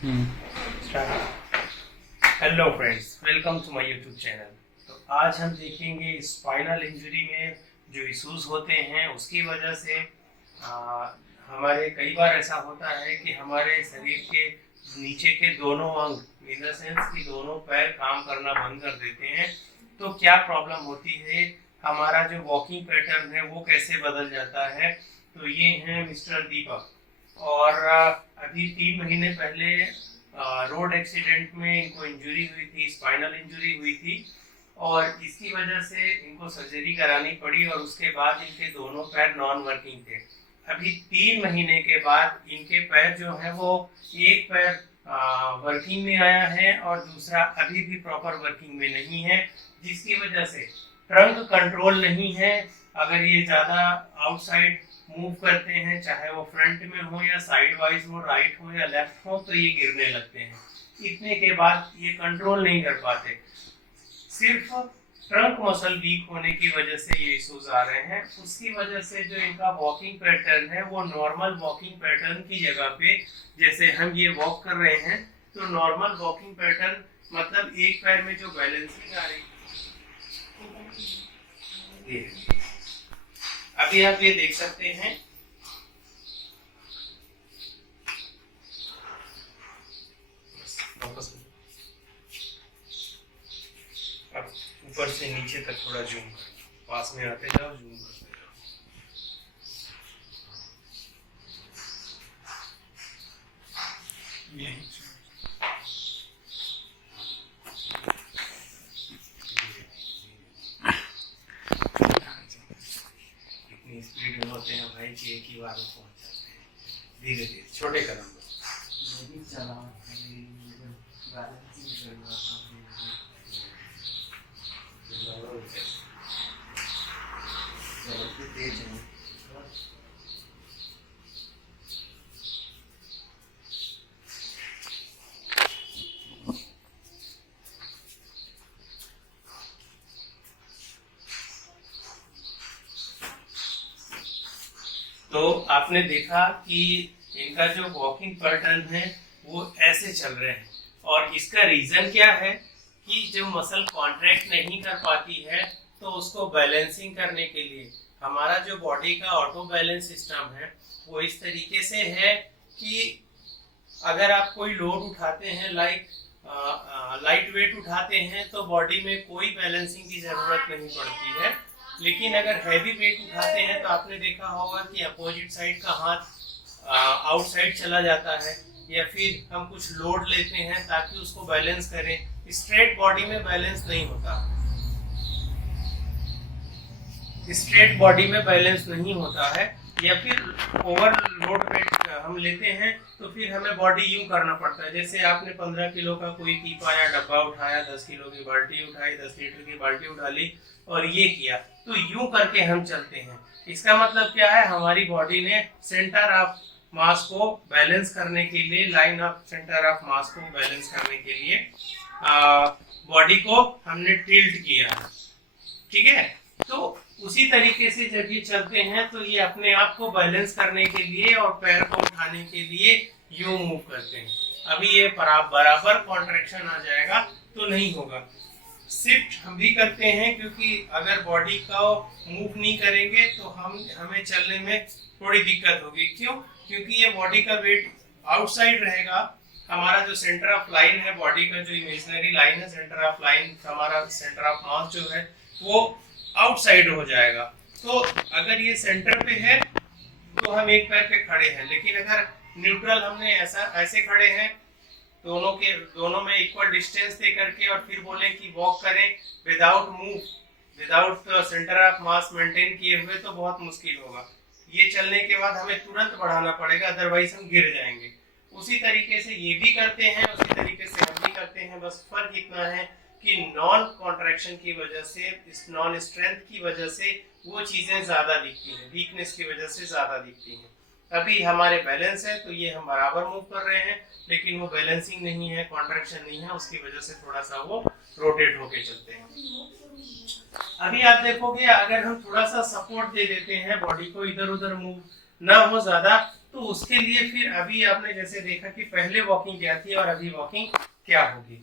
Hello friends, welcome to my YouTube channel. तो आज हम देखेंगे स्पाइनल इंजरी में जो इश्यूज होते हैं उसकी वजह से हमारे कई बार ऐसा होता है कि हमारे शरीर के नीचे के दोनों अंग इन द सेंस कि दोनों पैर काम करना बंद कर देते हैं। तो क्या प्रॉब्लम होती है, हमारा जो वॉकिंग पैटर्न है वो कैसे बदल जाता है। तो ये हैं मिस्टर दीपक और अभी 3 महीने पहले रोड एक्सीडेंट में इनको इंजरी हुई थी, स्पाइनल इंजरी हुई थी और इसकी वजह से इनको सर्जरी करानी पड़ी और उसके बाद इनके दोनों पैर नॉन वर्किंग थे। अभी 3 महीने के बाद इनके पैर जो है वो एक पैर वर्किंग में आया है और दूसरा अभी भी प्रॉपर वर्किंग में नहीं है, जिसकी वजह से ट्रंक कंट्रोल नहीं है। अगर ये ज्यादा आउटसाइड मूव करते हैं, चाहे वो फ्रंट में हो या साइड वाइज हो, राइट हो या लेफ्ट हो, तो ये गिरने लगते हैं। इतने के बाद ये कंट्रोल नहीं कर पाते। सिर्फ ट्रंक मसल वीक होने की वजह से ये इश्यूज आ रहे हैं। उसकी वजह से जो इनका वॉकिंग पैटर्न है वो नॉर्मल वॉकिंग पैटर्न की जगह पे, जैसे हम ये वॉक कर रहे हैं तो नॉर्मल वॉकिंग पैटर्न मतलब एक पैर में जो बैलेंसिंग आ रही है, अभी आप ये देख सकते हैं। अब ऊपर से नीचे तक थोड़ा जूम कर, पास में आते जाओ, जूम करते जाओ। इतनी स्पीड में होते हैं भाई कि एक ही बार में पहुंच जाते हैं। धीरे धीरे छोटे कदम तो आपने देखा कि इनका जो वॉकिंग पैटर्न है वो ऐसे चल रहे हैं और इसका रीजन क्या है कि जो मसल कॉन्ट्रैक्ट नहीं कर पाती है तो उसको बैलेंसिंग करने के लिए हमारा जो बॉडी का ऑटो बैलेंस सिस्टम है वो इस तरीके से है कि अगर आप कोई लोड उठाते हैं, लाइट वेट उठाते हैं, तो बॉडी में कोई बैलेंसिंग की जरूरत नहीं पड़ती है। लेकिन अगर हैवी वेट उठाते हैं तो आपने देखा होगा कि अपोजिट साइड का हाथ आउटसाइड चला जाता है, या फिर हम कुछ लोड लेते हैं ताकि उसको बैलेंस करें। स्ट्रेट बॉडी में बैलेंस नहीं होता, स्ट्रेट बॉडी में बैलेंस नहीं होता है। या फिर ओवरलोड वेट हम लेते हैं तो फिर हमें बॉडी यूं करना पड़ता है, जैसे आपने 15 किलो का कोई पीपा या डब्बा उठाया, 10 किलो की बाल्टी उठाई, 10 लीटर की बाल्टी उठा ली और ये किया, तो यूं करके हम चलते हैं। इसका मतलब क्या है, हमारी बॉडी ने सेंटर ऑफ मास को बैलेंस करने के लिए, line of centre of mass को बैलेंस करने के लिए बॉडी को हमने टिल्ट किया, ठीक है। तो उसी तरीके से जब ये चलते हैं तो ये अपने आप को बैलेंस करने के लिए और पैर को उठाने के लिए यूं मूव करते हैं। अभी ये बराबर कॉन्ट्रैक्शन आ जाएगा तो नहीं होगा। शिफ्ट हम भी करते हैं क्योंकि अगर बॉडी को मूव नहीं करेंगे तो हमें चलने में थोड़ी दिक्कत होगी। क्यों? क्योंकि ये बॉडी का वेट आउटसाइड रहेगा। हमारा जो सेंटर ऑफ लाइन है, बॉडी का जो इमेजिनरी लाइन है, सेंटर ऑफ लाइन, हमारा सेंटर ऑफ मास जो है वो आउटसाइड हो जाएगा। तो अगर ये सेंटर पे है तो हम एक पैर पे खड़े हैं, लेकिन अगर न्यूट्रल हमने ऐसे खड़े हैं, दोनों में इक्वल डिस्टेंस दे करके और फिर बोले कि वॉक करें without move, without centre of mass maintain किए हुए, तो बहुत मुश्किल होगा। ये चलने के बाद हमें तुरंत बढ़ाना पड़ेगा, अदरवाइज हम गिर जाएंगे। उसी तरीके से ये भी करते हैं, उसी तरीके से हम भी करते हैं। बस फर्क इतना है कि नॉन कॉन्ट्रैक्शन की वजह से, इस नॉन स्ट्रेंथ की वजह से वो चीजें ज्यादा दिखती हैं, वीकनेस की वजह से ज्यादा दिखती हैं। अभी हमारे बैलेंस है तो ये हम बराबर मूव कर रहे हैं, लेकिन वो बैलेंसिंग नहीं है, कॉन्ट्रैक्शन नहीं है, उसकी वजह से थोड़ा सा वो रोटेट होके चलते हैं। अभी आप देखोगे अगर हम थोड़ा सा सपोर्ट दे देते हैं, बॉडी को इधर उधर मूव ना हो ज्यादा। तो उसके लिए फिर अभी आपने जैसे देखा कि पहले वॉकिंग क्या थी और अभी वॉकिंग क्या होगी।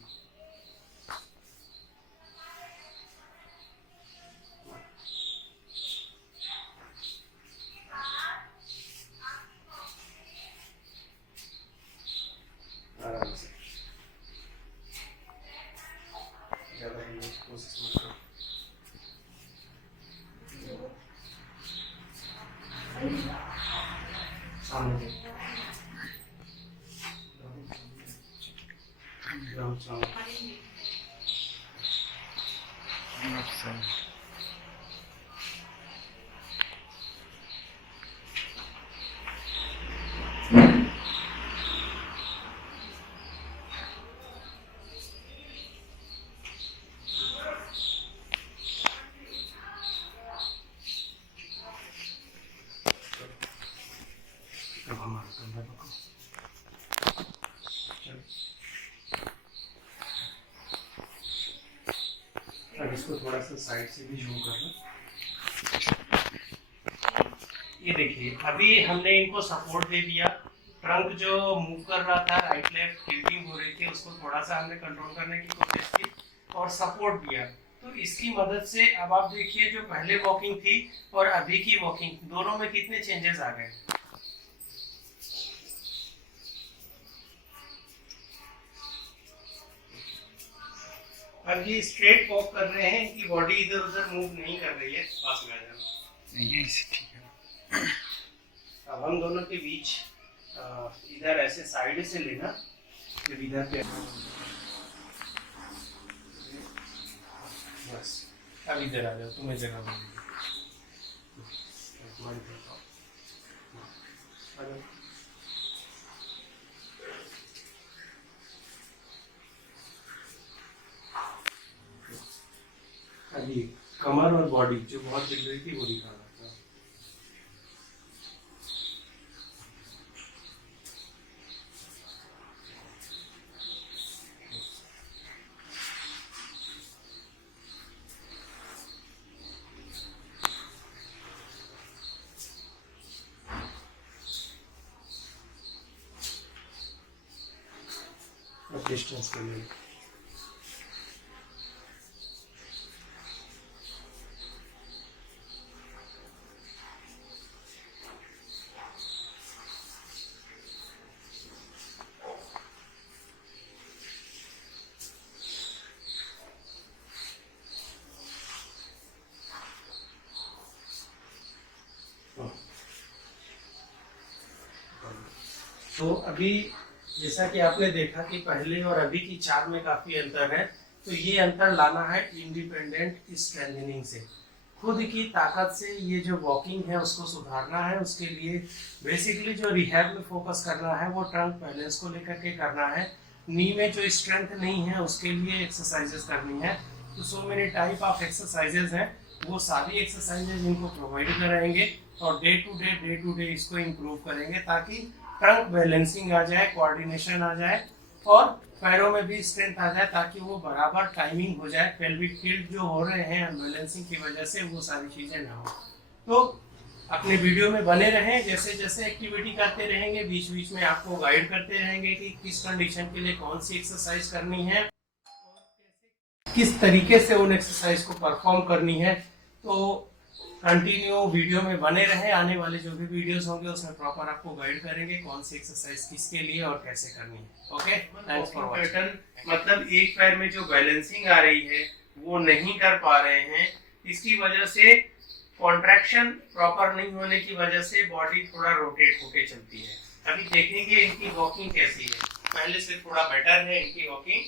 आराम से, ज्यादा कोशिश मत करो। सामने देखो। अब हमारा कंधा पकड़ो। चलो, अब इसको थोड़ा सा साइड से भी जूम कर लो। ये देखिए अभी हमने इनको सपोर्ट दे दिया। ट्रंक जो मूव कर रहा था, राइट लेफ्ट टिल्टिंग हो रही थी, उसको थोड़ा सा हमने कंट्रोल करने की कोशिश की और सपोर्ट दिया। तो इसकी मदद से अब आप देखिए जो पहले वॉकिंग थी और अभी की वॉकिंग, दोनों में कितने चेंजेस आ गए। अब ये स्ट्रेट वॉक कर रहे हैं, इनकी बॉडी इधर उधर मूव नहीं कर रही है। पास में आ जाना, ये ठीक है। अब हम दोनों के बीच इधर ऐसे साइड से लेना, फिर इधर पे बस। अब इधर आ जाओ, तुम्हें जगह मिलेगी। अभी कमर और बॉडी जो बहुत दिख रही थी वो दिखा रहा था। डिस्टेंस के लिए तो अभी जैसा कि आपने देखा कि पहले और अभी की चाल में काफी अंतर है। तो ये अंतर लाना है इंडिपेंडेंट स्ट्रेंथनिंग से, खुद की ताकत से। ये जो वॉकिंग है उसको सुधारना है। उसके लिए बेसिकली जो रिहैब में फोकस करना है वो ट्रंक बैलेंस को लेकर के करना है। नी में जो स्ट्रेंथ नहीं है उसके लिए एक्सरसाइजेस करनी है। तो so many type of exercises हैं, वो सारी एक्सरसाइजेस इनको प्रोवाइड कराएंगे और डे टू डे इसको इम्प्रूव करेंगे ताकि ट्रंक बैलेंसिंग आ जाए, कोऑर्डिनेशन आ जाए और पैरों में भी स्ट्रेंथ आ जाए, ताकि वो बराबर टाइमिंग हो जाए। पेल्विक टिल्ट जो हो रहे हैं बैलेंसिंग की वजह से, वो सारी चीजें ना हो। तो अपने वीडियो में बने रहें, जैसे जैसे एक्टिविटी करते रहेंगे बीच बीच में आपको गाइड करते रहेंगे कि किस कंडीशन के लिए कौन सी एक्सरसाइज करनी है और किस तरीके से उन एक्सरसाइज को परफॉर्म करनी है। तो कंटिन्यू वीडियो में बने रहें। आने वाले जो भी वीडियोस होंगे उसमें प्रॉपर आपको गाइड करेंगे कौन सी एक्सरसाइज किसके लिए और कैसे करनी है। Okay, thanks for watching. मतलब एक पैर में जो बैलेंसिंग आ रही है वो नहीं कर पा रहे हैं, इसकी वजह से कॉन्ट्रैक्शन प्रॉपर नहीं होने की वजह से बॉडी थोड़ा रोटेट होके चलती है। अभी देखेंगे इनकी वॉकिंग कैसी है। पहले से थोड़ा बेटर है इनकी वॉकिंग।